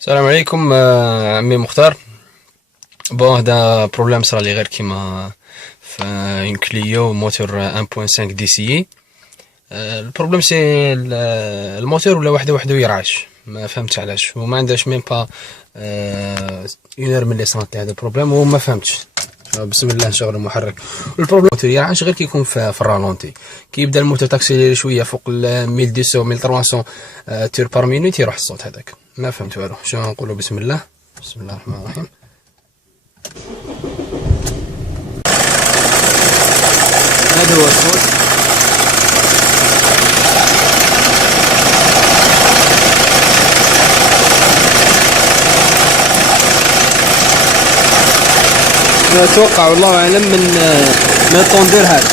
السلام عليكم عمي مختار. بون هذا بروبليم صرا لي غير كيما في اون كليو موتور 1.5 دي سي. البروبليم سي الموتور ولا وحده يرعش، ما فهمتش علاش، وما عندهاش ميم با اون من لي صرات لي هذا البروبليم وما فهمتش. بسم الله نشغل المحرك. البروبليم الموتور يرعش غير كي يكون في الرالونتي، كي يبدا الموتور تاكسيليري شويه فوق 1200 1300 تور بار مينوت يروح الصوت هذاك. ما فهمت والو. شنو نقولوا؟ بسم الله الرحمن الرحيم. هذا هو الصوت. اتوقع والله اعلم من الطوندير هذا.